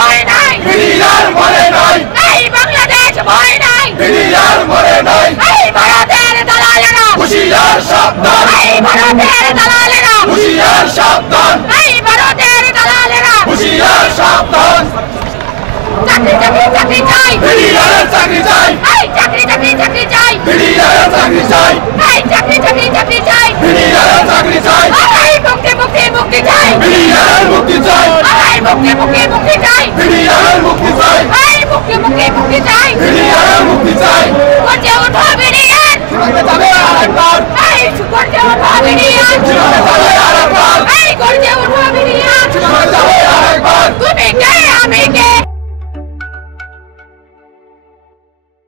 ভয় নাই, বিডিআর মরে নাই, এই বাংলাদেশ ভয় নাই, বিডিআর মরে নাই, এই ভারতের দালালেরা হুঁশিয়ার সাবধান, এই ভারতের দালালেরা হুঁশিয়ার সাবধান, এই ভারতের দালালেরা হুঁশিয়ার সাবধান। চাকরি চাকরি চাকরি চাই, বিডিআরের চাকরি চাই, এই চাকরি চাকরি চাকরি চাই, বিডিআরের চাকরি চাই, এই চাকরি চাকরি চাকরি চাই, বিডিআরের চাকরি চাই, এই মুক্তি মুক্তি মুক্তি চাই, বিডিআরের মুক্তি চাই, এই মুক্তি মুক্তি মুক্তি চাই, বিডিআরের মুক্তি চাই।